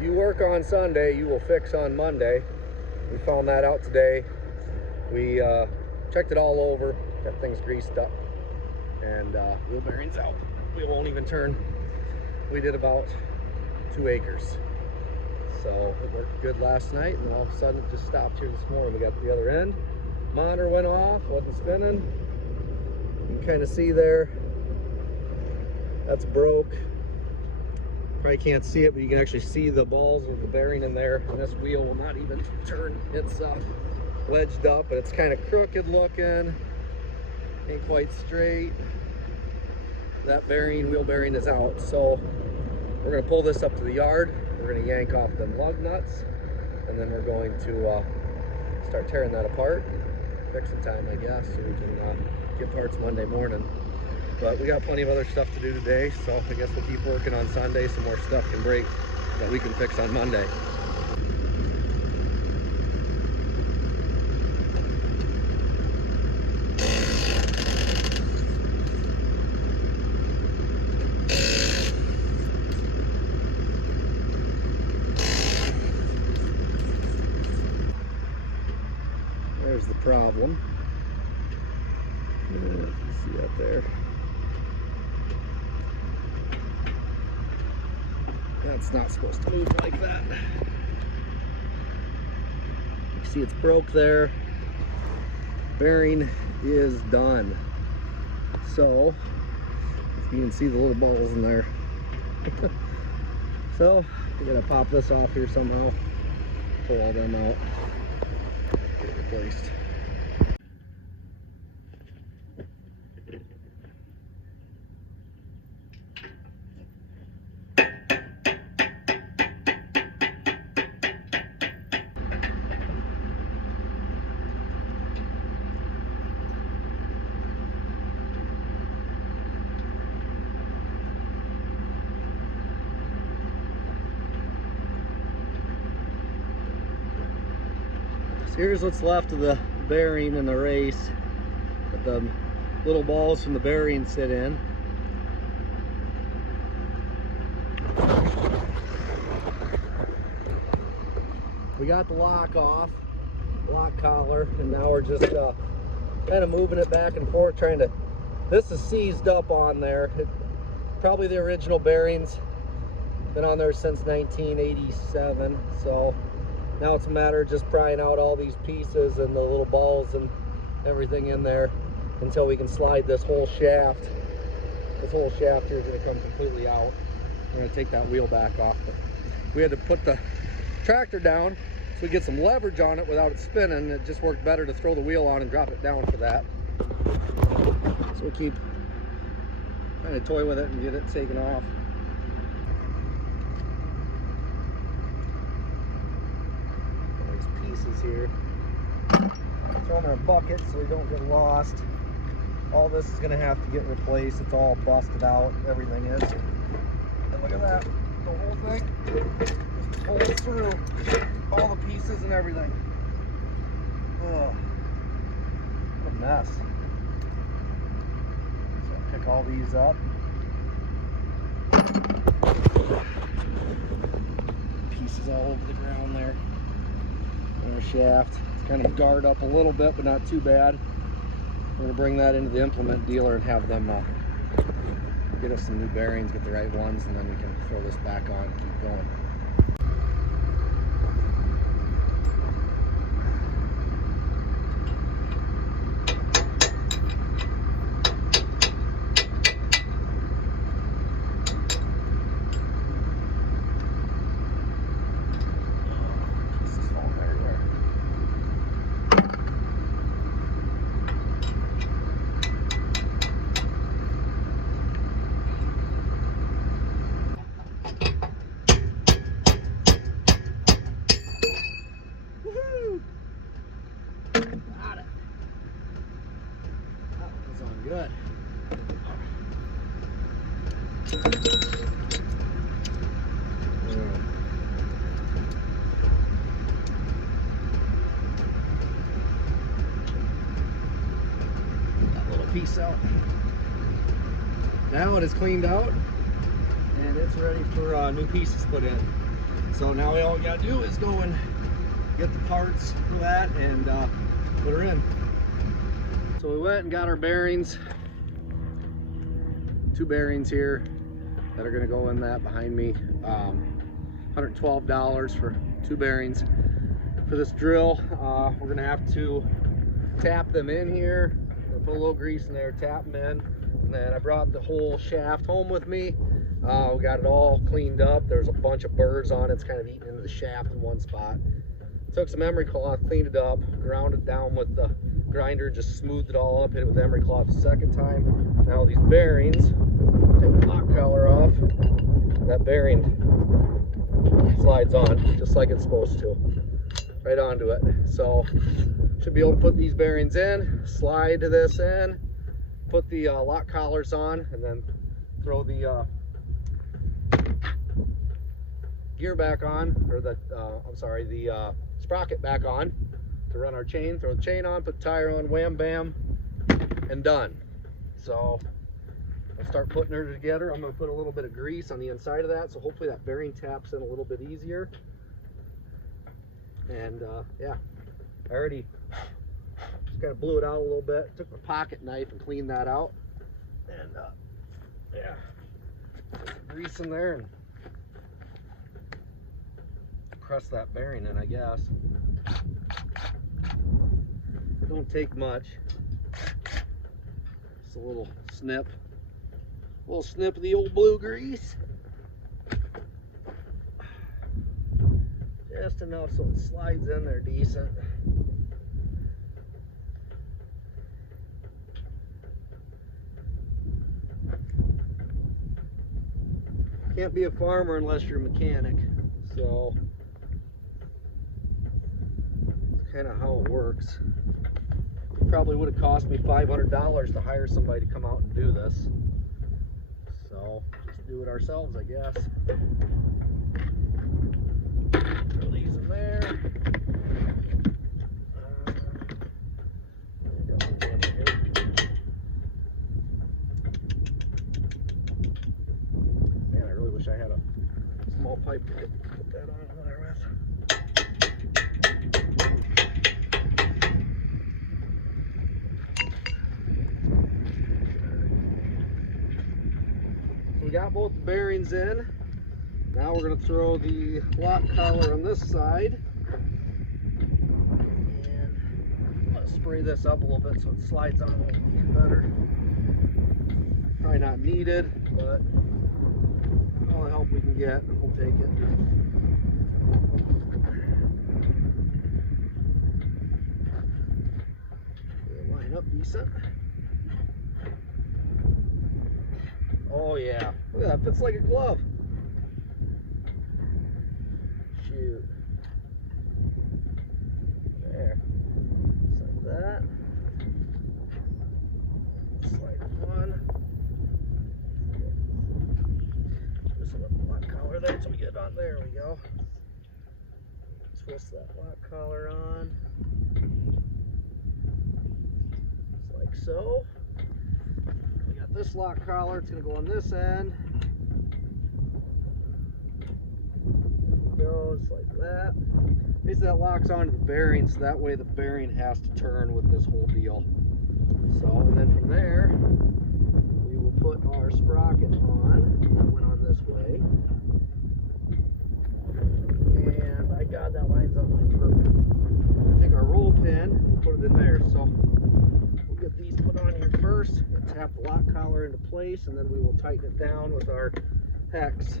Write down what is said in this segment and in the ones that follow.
If you work on Sunday, you will fix on Monday. We found that out today. We checked it all over, got things greased up, and wheel bearings out. We won't even turn. We did about 2 acres. So it worked good last night, and all of a sudden it just stopped here this morning. We got the other end. Monitor went off, wasn't spinning. You can kind of see there, that's broke. Probably can't see it, but you can actually see the balls of the bearing in there. And this wheel will not even turn. It's wedged up, but it's kind of crooked looking. Ain't quite straight. That bearing, wheel bearing, is out. So we're gonna pull this up to the yard. We're gonna yank off them lug nuts, and then we're going to start tearing that apart. Fixing time, I guess, so we can get parts Monday morning. But we got plenty of other stuff to do today, so I guess we'll keep working on Sunday. Some more stuff can break that we can fix on Monday. There's the problem. You see that there? That's not supposed to move like that. You see it's broke there. Bearing is done. So you can see the little balls in there. So we gotta pop this off here somehow. Pull all them out. Get it replaced. Here's what's left of the bearing in the race that the little balls from the bearing sit in. We got the lock off, lock collar, and now we're just kind of moving it back and forth, trying to, this is seized up on there. Probably the original bearings, been on there since 1987, so now it's a matter of just prying out all these pieces and the little balls and everything in there until we can slide this whole shaft. This whole shaft here is going to come completely out. We're going to take that wheel back off. But we had to put the tractor down so we get some leverage on it without it spinning. It just worked better to throw the wheel on and drop it down for that. So we'll keep trying to toy with it and get it taken off. Pieces here. Throw them in a bucket so we don't get lost. All this is going to have to get replaced. It's all busted out. Everything is. And look at that. The whole thing just pulls through. All the pieces and everything. Ugh. What a mess. So I'll pick all these up. Pieces all over the ground there. Our shaft. It's kind of jarred up a little bit, but not too bad. We're going to bring that into the implement dealer and have them get us some new bearings, get the right ones, and then we can throw this back on and keep going. Good. That little piece out. Now it is cleaned out and it's ready for new pieces put in. So now all we gotta do is go and get the parts for that and put her in. So we went and got our bearings. 2 bearings here that are gonna go in that behind me. $112 for 2 bearings for this drill. We're gonna have to tap them in here. Put a little grease in there, tap them in. And then I brought the whole shaft home with me. We got it all cleaned up. There's a bunch of burrs on it. It's kind of eating into the shaft in one spot. Took some emery cloth, cleaned it up, ground it down with the grinder, just smoothed it all up, hit it with emery cloth the second time. Now these bearings, take the lock collar off. That bearing slides on just like it's supposed to, right onto it. So should be able to put these bearings in, slide this in, put the lock collars on, and then throw the gear back on, or the the sprocket back on to run our chain. Throw the chain on, put the tire on, wham bam, and done. So I'll start putting her together. I'm going to put a little bit of grease on the inside of that, so hopefully that bearing taps in a little bit easier. And yeah, I already just kind of blew it out a little bit. Took my pocket knife and cleaned that out. And yeah, put some grease in there and press that bearing in, I guess. It don't take much. Just a little snip. A little snip of the old blue grease. Just enough so it slides in there decent. Can't be a farmer unless you're a mechanic, so that's kind of how it works. It probably would have cost me $500 to hire somebody to come out and do this, so just do it ourselves, I guess. Throw these in there. Man, I really wish I had a small pipe to put that on there with. We got both the bearings in. Now we're going to throw the lock collar on this side. And let's spray this up a little bit so it slides on a little bit better. Probably not needed, but all the help we can get, we'll take it. It'll line up decent. Oh yeah, look at that, fits like a glove. Shoot. There. Just like that. Slide one. Just a little lock collar there so we get it on. There we go. Twist that lock collar on. Just like so. This lock collar, it's going to go on this end. Goes like that. Basically that locks onto the bearing, so that way the bearing has to turn with this whole deal. So, and then from there, we will put our sprocket on. That went on this way. And by God, that lines up like perfect. We'll take our roll pin and we'll put it in there. So we'll get these put on here first. Tap the lock collar into place, and then we will tighten it down with our hex.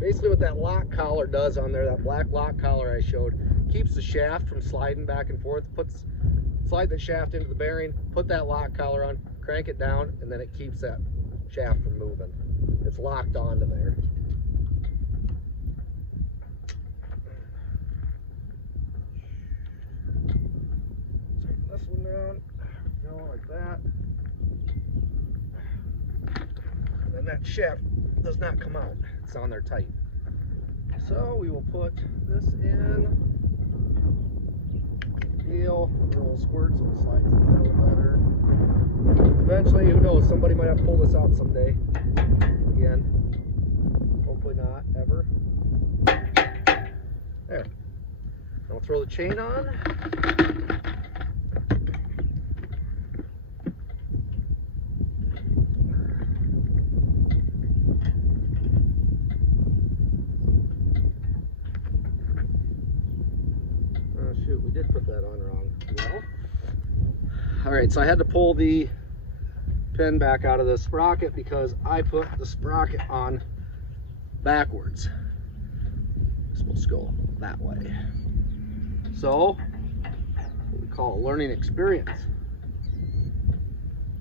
Basically what that lock collar does on there, that black lock collar I showed, keeps the shaft from sliding back and forth. Slide the shaft into the bearing, put that lock collar on, crank it down, and then it keeps that shaft from moving. It's locked onto there. Tighten this one down. There we go, like that. And then that shaft does not come out. It's on there tight. So we will put this in. Deal, a little squirt so it slides in a little better. Eventually, who knows, somebody might have to pull this out someday. Again, hopefully not, ever. There. I'll throw the chain on. Shoot, we did put that on wrong. Well, all right, so I had to pull the pin back out of the sprocket because I put the sprocket on backwards. It's supposed to go that way. So, what we call a learning experience.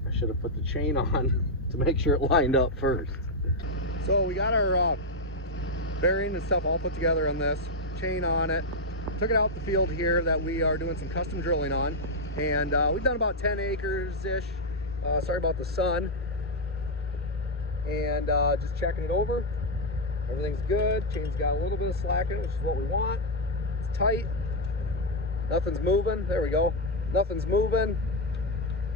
I should have put the chain on to make sure it lined up first. So we got our bearing and stuff all put together on this, chain on it. Took it out the field here that we are doing some custom drilling on, and we've done about 10 acres-ish. Sorry about the sun. And just checking it over. Everything's good. Chain's got a little bit of slack in it, which is what we want. It's tight. Nothing's moving. There we go. Nothing's moving.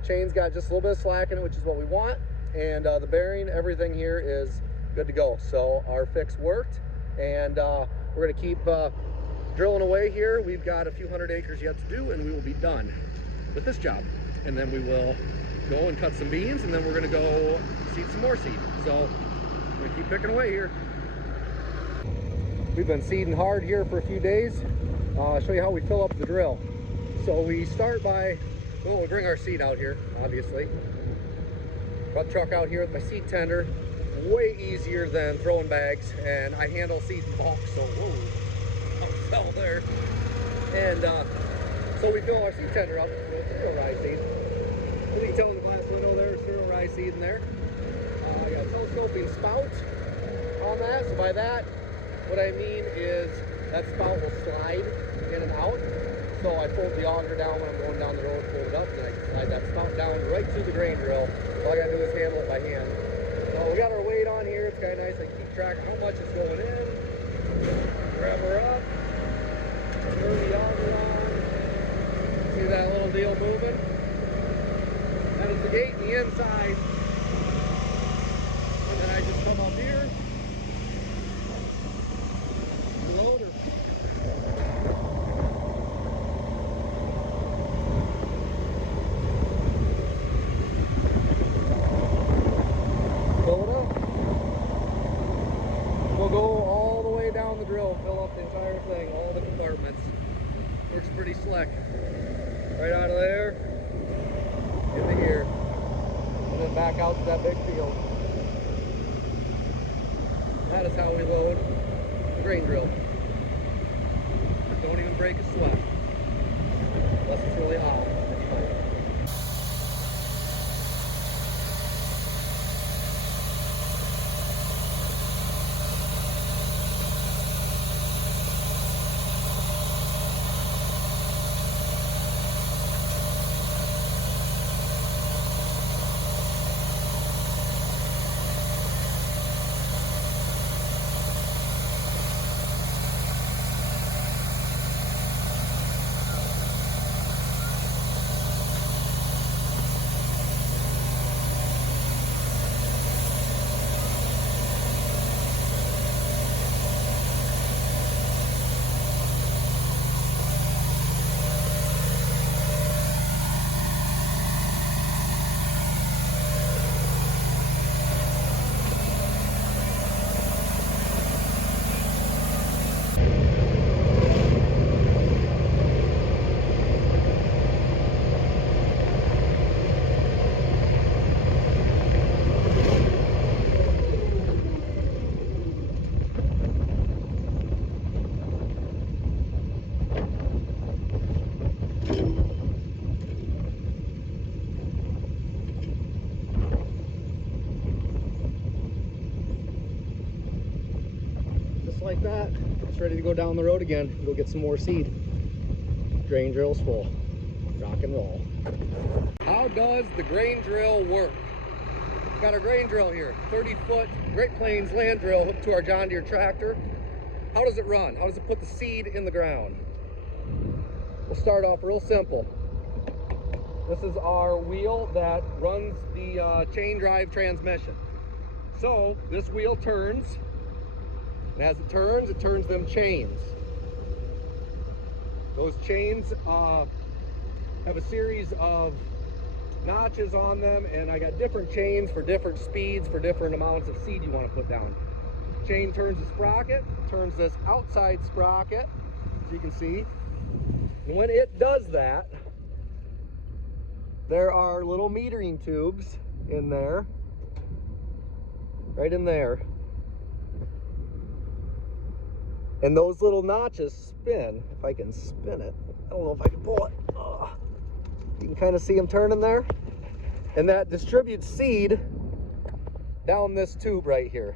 Chain's got just a little bit of slack in it, which is what we want. And the bearing, everything here is good to go. So our fix worked, and we're going to keep drilling away here. We've got a few hundred acres yet to do, and we will be done with this job. And then we will go and cut some beans, and then we're going to go seed some more seed. So we're going to keep picking away here. We've been seeding hard here for a few days. I'll show you how we fill up the drill. So we start by, well, we bring our seed out here, obviously. Brought the truck out here with my seed tender. Way easier than throwing bags, and I handle seed in bulk, so whoa. Fell there. And so we fill our seed tender up with cereal rye seed. As you can tell in the glass window there, cereal rye seed in there. I got a telescoping spout on that. So by that, what I mean is that spout will slide in and out. So I fold the auger down when I'm going down the road, fold it up, and then I can slide that spout down right to the grain drill. All I gotta do is handle it by hand. So we got our weight on here. It's kind of nice. I can keep track of how much is going in. Grab her up. Turn the auger on. See that little deal moving? That is the gate in the inside. And then I just come up here. Load her. Fill it up. We'll go all the way down the drill, fill up the entire thing, all the compartments. Works pretty slick. Right out of there, into here, and then back out to that big field. That is how we load the grain drill. Don't even break a sweat, unless it's really hot. like that, it's ready to go down the road again and go get some more seed. Grain drill's full. Rock and roll. How does the grain drill work? Got our grain drill here, 30-foot Great Plains land drill hooked to our John Deere Tractor. How does it run? How does it put the seed in the ground? We'll start off real simple. This is our wheel that runs the chain drive transmission. So this wheel turns, and as it turns them chains. Those chains have a series of notches on them, and I got different chains for different speeds, for different amounts of seed you want to put down. Chain turns the sprocket, turns this outside sprocket, as you can see. And when it does that, there are little metering tubes in there, right in there. And those little notches spin. If I can spin it, I don't know if I can pull it. You can kind of see them turning there. And that distributes seed down this tube right here.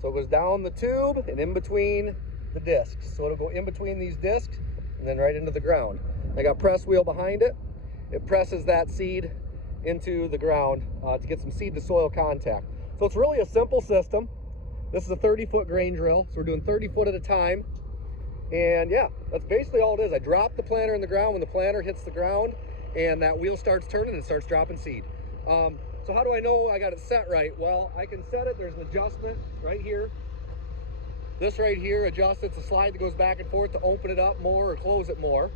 So it goes down the tube and in between the discs. So it'll go in between these discs and then right into the ground. I got a press wheel behind it. It presses that seed into the ground to get some seed to soil contact. So it's really a simple system. This is a 30-foot grain drill, so we're doing 30 foot at a time. And yeah, that's basically all it is. I drop the planter in the ground. When the planter hits the ground and that wheel starts turning, it starts dropping seed. So how do I know I got it set right? Well, I can set it. There's an adjustment right here. This right here adjusts. It's a slide that goes back and forth to open it up more or close it more.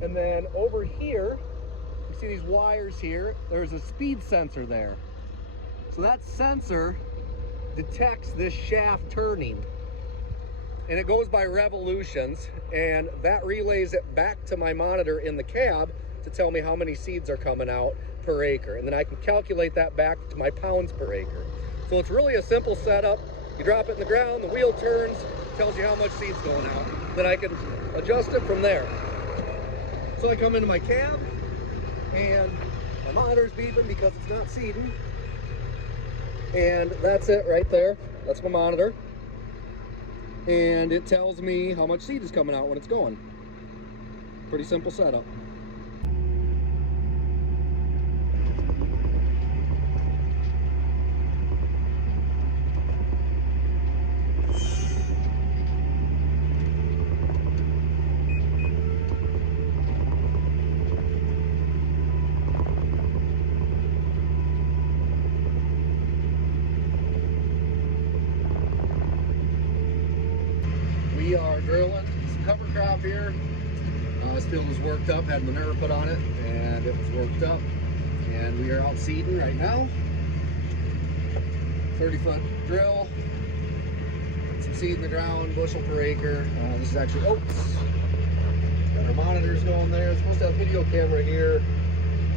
And then over here, you see these wires here. There's a speed sensor there. So that sensor detects this shaft turning, and it goes by revolutions, and that relays it back to my monitor in the cab to tell me how many seeds are coming out per acre, and then I can calculate that back to my pounds per acre. So it's really a simple setup. You drop it in the ground, the wheel turns, tells you how much seed's going out, then I can adjust it from there. So I come into my cab and my monitor's beeping because it's not seeding. And that's it right there. That's my monitor. And it tells me how much seed is coming out when it's going. Pretty simple setup. We are drilling some cover crop here. This field was worked up, had manure put on it, and it was worked up. And we are out seeding right now. 30-foot drill. Some seed in the ground, bushel per acre. This is actually oats. Got our monitors going there. It's supposed to have a video camera here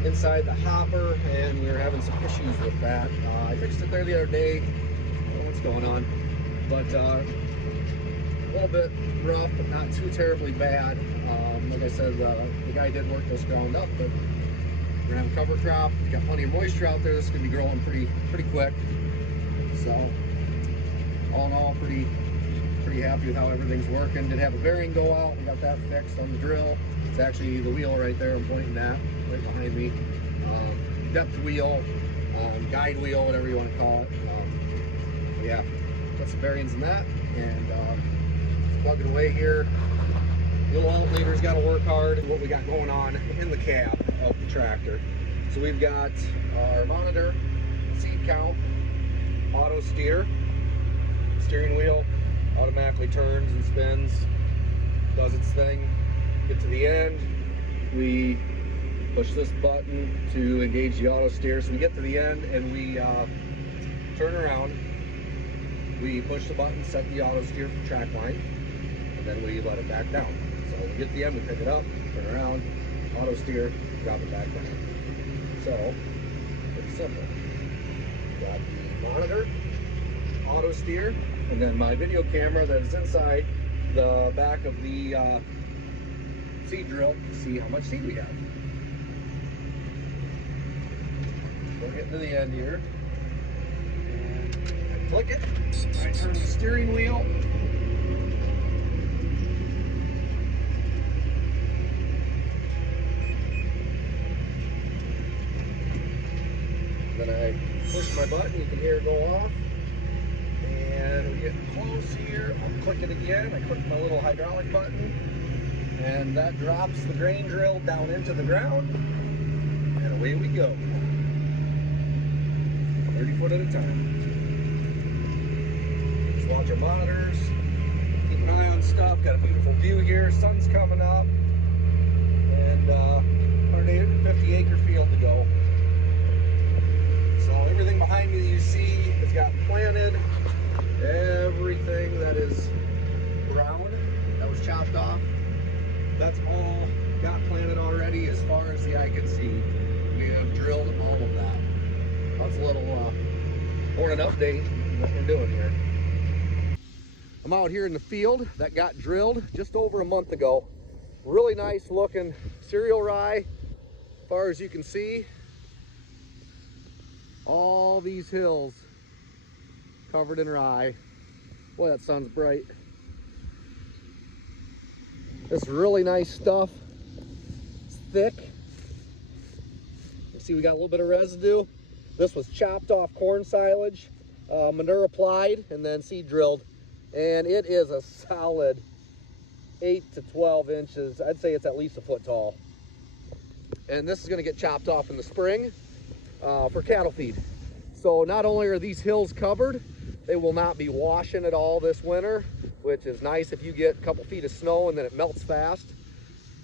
inside the hopper, and we were having some issues with that. I fixed it there the other day. I don't know what's going on, but a little bit rough, but not too terribly bad. Like I said, the guy did work this ground up, but we're gonna have a cover crop. We've got plenty of moisture out there. This is gonna be growing pretty quick. So all in all, pretty happy with how everything's working. Did have a bearing go out. We got that fixed on the drill. It's actually the wheel right there. I'm pointing at right behind me. Depth wheel, guide wheel, whatever you want to call it. Yeah, got some bearings in that, and plug it away here. The little alternator's got to work hard. What we got going on in the cab of the tractor. So we've got our monitor, seed count, auto steer, steering wheel automatically turns and spins, does its thing. Get to the end, we push this button to engage the auto steer. So we get to the end and we turn around. We push the button, set the auto steer for track line, and then we let it back down. So we get to the end, we pick it up, turn around, auto steer, drop it back down. So, pretty simple. Got the monitor, auto steer, and then my video camera that is inside the back of the seed drill to see how much seed we have. We're getting to the end here. And I click it, I turn the steering wheel, Push my button, you can hear it go off. And we're getting close here. I'll click it again. I click my little hydraulic button, and that drops the grain drill down into the ground, and away we go. 30 foot at a time. Just watch our monitors, keep an eye on stuff. Got a beautiful view here. Sun's coming up, and 150 acre field to go. So everything behind me that you see has got planted. Everything that is brown that was chopped off, that's all got planted already as far as the eye can see. We have drilled all of that. That's a little morning update on what we're doing here. I'm out here in the field that got drilled just over a month ago. Really nice looking cereal rye as far as you can see. All these hills covered in rye. Boy, that sun's bright. This is really nice stuff. It's thick. You see we got a little bit of residue. This was chopped off corn silage, manure applied, and then seed drilled. And it is a solid 8 to 12 inches. I'd say it's at least a foot tall. And this is gonna get chopped off in the spring for cattle feed. So not only are these hills covered, they will not be washing at all this winter, which is nice if you get a couple feet of snow and then it melts fast.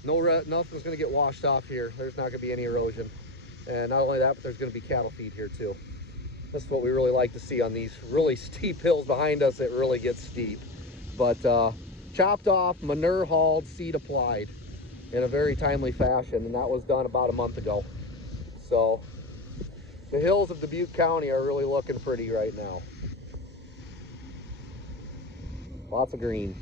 Nothing's gonna get washed off here. There's not gonna be any erosion. And not only that, but there's gonna be cattle feed here too. That's what we really like to see on these really steep hills behind us. It really gets steep. But chopped off, manure hauled, seed applied in a very timely fashion. And that was done about a month ago. So the hills of Dubuque County are really looking pretty right now. Lots of green.